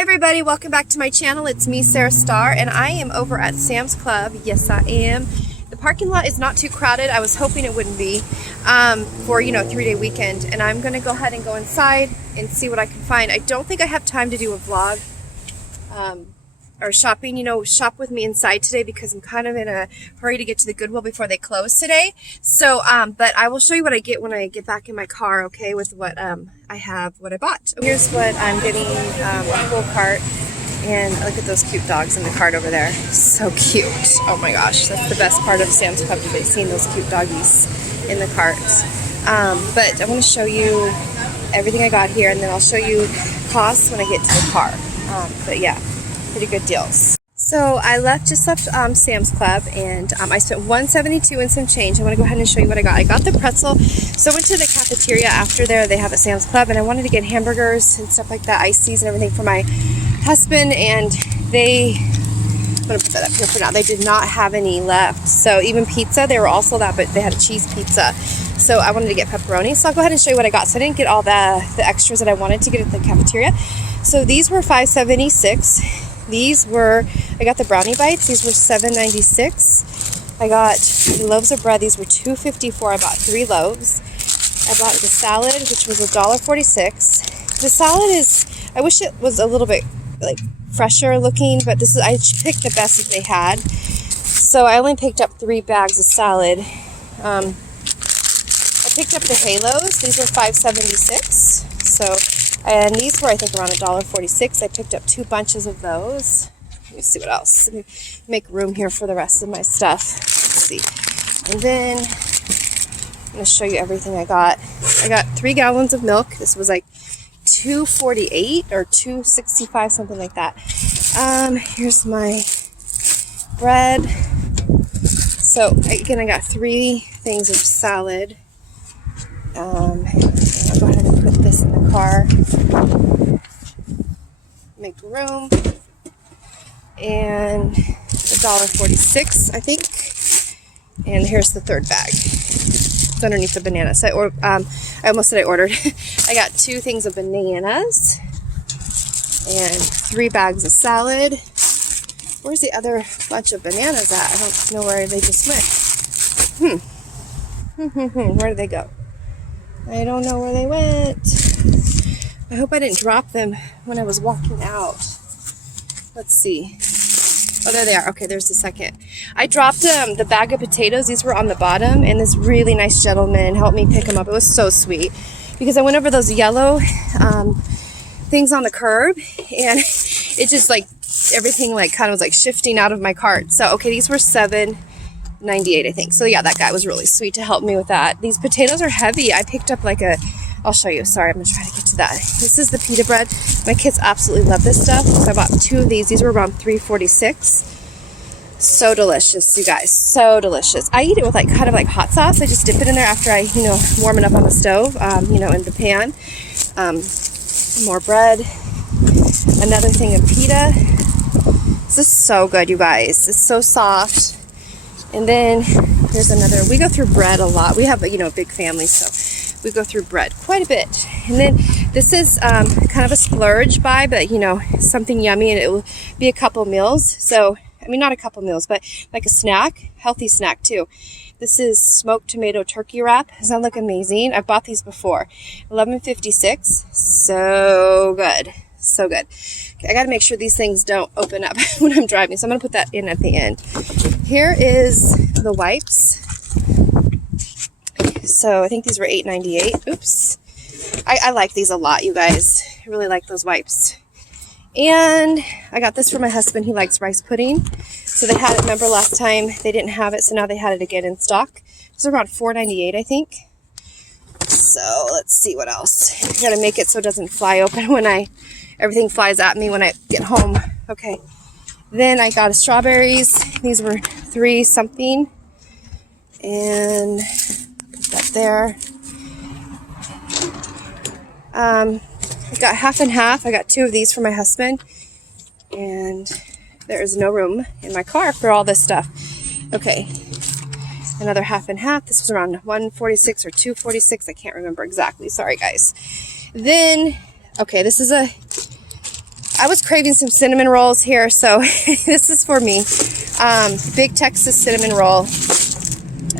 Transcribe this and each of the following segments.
Hi everybody, welcome back to my channel. It's me, Sarah Starr, and I am over at Sam's Club. Yes, I am. The parking lot is not too crowded. I was hoping it wouldn't be for, you know, 3-day weekend. And I'm going to go ahead and go inside and see what I can find. I don't think I have time to do a vlog or shopping, you know, shop with me inside today because I'm kind of in a hurry to get to the Goodwill before they close today. So, but I will show you what I get when I get back in my car, okay, with what I have, what I bought. Here's what I'm getting, a full cart, and look at those cute dogs in the cart over there. So cute. Oh my gosh, that's the best part of Sam's Club today, seeing those cute doggies in the cart. But I want to show you everything I got here, and then I'll show you costs when I get to the car. But yeah, pretty good deals. So I just left Sam's Club, and I spent $172 and some change. I want to go ahead and show you what I got. I got the pretzel. So I went to the cafeteria after there. They have at Sam's Club, and I wanted to get hamburgers and stuff like that, ices and everything for my husband, and I'm going to put that up here for now. They did not have any left. So even pizza, they were all sold out, but they had a cheese pizza. So I wanted to get pepperoni. So I'll go ahead and show you what I got. So I didn't get all the extras that I wanted to get at the cafeteria. So these were $5.76. I got the brownie bites. These were $7.96. I got loaves of bread. These were $2.54. I bought 3 loaves. I bought the salad, which was $1.46. The salad I wish it was a little bit like fresher looking, but I picked the best that they had. So I only picked up 3 bags of salad. I picked up the halos. These were $5.76. And these were, I think, around $1.46. I picked up 2 bunches of those. Let me see what else. Let me make room here for the rest of my stuff. Let's see. And then I'm going to show you everything I got. I got 3 gallons of milk. This was like $2.48 or $2.65, something like that. Here's my bread. So again, I got 3 things of salad. I'll go ahead and put this in the car. Make room. And $1.46, I think. And here's the 3rd bag. It's underneath the banana. So I almost said I ordered. I got 2 things of bananas and 3 bags of salad. Where's the other bunch of bananas at? I don't know where they just went. Where did they go? I don't know where they went. I hope I didn't drop them when I was walking out. Let's see. Oh, there they are. Okay, there's the second. I dropped the bag of potatoes. These were on the bottom, and this really nice gentleman helped me pick them up. It was so sweet because I went over those yellow things on the curb, and it just like everything like kind of was like shifting out of my cart. So, okay, these were $7.98, I think. So yeah, that guy was really sweet to help me with that. These potatoes are heavy. I picked up like I'll show you. Sorry, I'm going to try to get to that. This is the pita bread. My kids absolutely love this stuff. So I bought 2 of these. These were around $3.46. So delicious, you guys. So delicious. I eat it with like kind of like hot sauce. I just dip it in there after I, warm it up on the stove, in the pan. More bread. Another thing of pita. This is so good, you guys. It's so soft. And then there's another. We go through bread a lot. We have a big family, so we go through bread quite a bit. And then this is kind of a splurge buy, but something yummy, and it will be a couple meals. So I mean, not a couple meals, but like a snack, healthy snack too. This is smoked tomato turkey wrap. Does that look amazing? I've bought these before. $11.56. So good. So good. Okay, I got to make sure these things don't open up when I'm driving, so I'm going to put that in at the end. Here is the wipes. So I think these were $8.98. Oops. I like these a lot, you guys. I really like those wipes. And I got this for my husband. He likes rice pudding. So they had it, remember last time they didn't have it, so now they had it again in stock. It was around $4.98, I think. So let's see what else. I gotta make it so it doesn't fly open when everything flies at me when I get home. Okay. Then I got strawberries. These were 3 something. And put that there. I got half and half. I got 2 of these for my husband. And there is no room in my car for all this stuff. Okay. Another half and half. This was around $1.46 or $2.46. I can't remember exactly. Sorry, guys. Then, okay, this is I was craving some cinnamon rolls here, so this is for me. Big Texas cinnamon roll.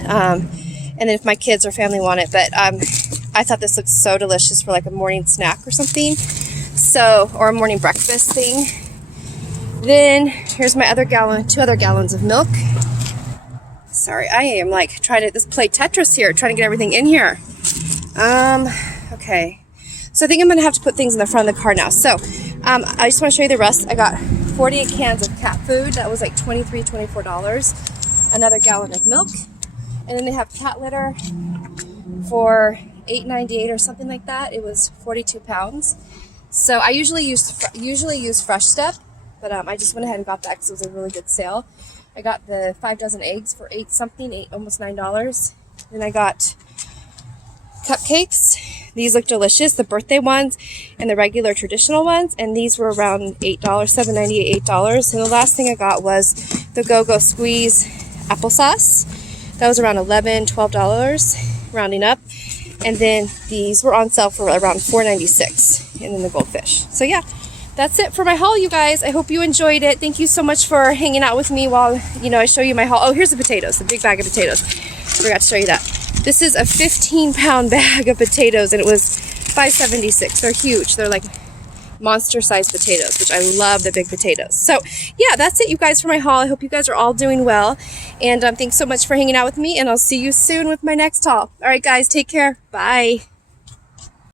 And then if my kids or family want it, but I thought this looked so delicious for like a morning snack or something. So, or a morning breakfast thing. Then here's my other gallon, 2 other gallons of milk. Sorry, I am like trying to play Tetris here, trying to get everything in here. Okay. So I think I'm gonna have to put things in the front of the car now. So I just want to show you the rest. I got 48 cans of cat food. That was like $23, $24. Another gallon of milk. And then they have cat litter for $8.98 or something like that. It was 42 pounds. So I usually use Fresh Step, but I just went ahead and got that because it was a really good sale. I got the 5 dozen eggs for almost $9. Then I got cupcakes. These look delicious, the birthday ones and the regular traditional ones, and these were around $8, $7.98, $8. And the last thing I got was the Go-Go Squeeze applesauce. That was around $11, $12, rounding up. And then these were on sale for around $4.96, and then the goldfish. So yeah, that's it for my haul, you guys. I hope you enjoyed it. Thank you so much for hanging out with me while, I show you my haul. Oh, here's the potatoes, the big bag of potatoes. Forgot to show you that. This is a 15-pound bag of potatoes, and it was $5.76. They're huge. They're like monster-sized potatoes, which I love the big potatoes. So yeah, that's it, you guys, for my haul. I hope you guys are all doing well, and thanks so much for hanging out with me, and I'll see you soon with my next haul. All right, guys, take care. Bye.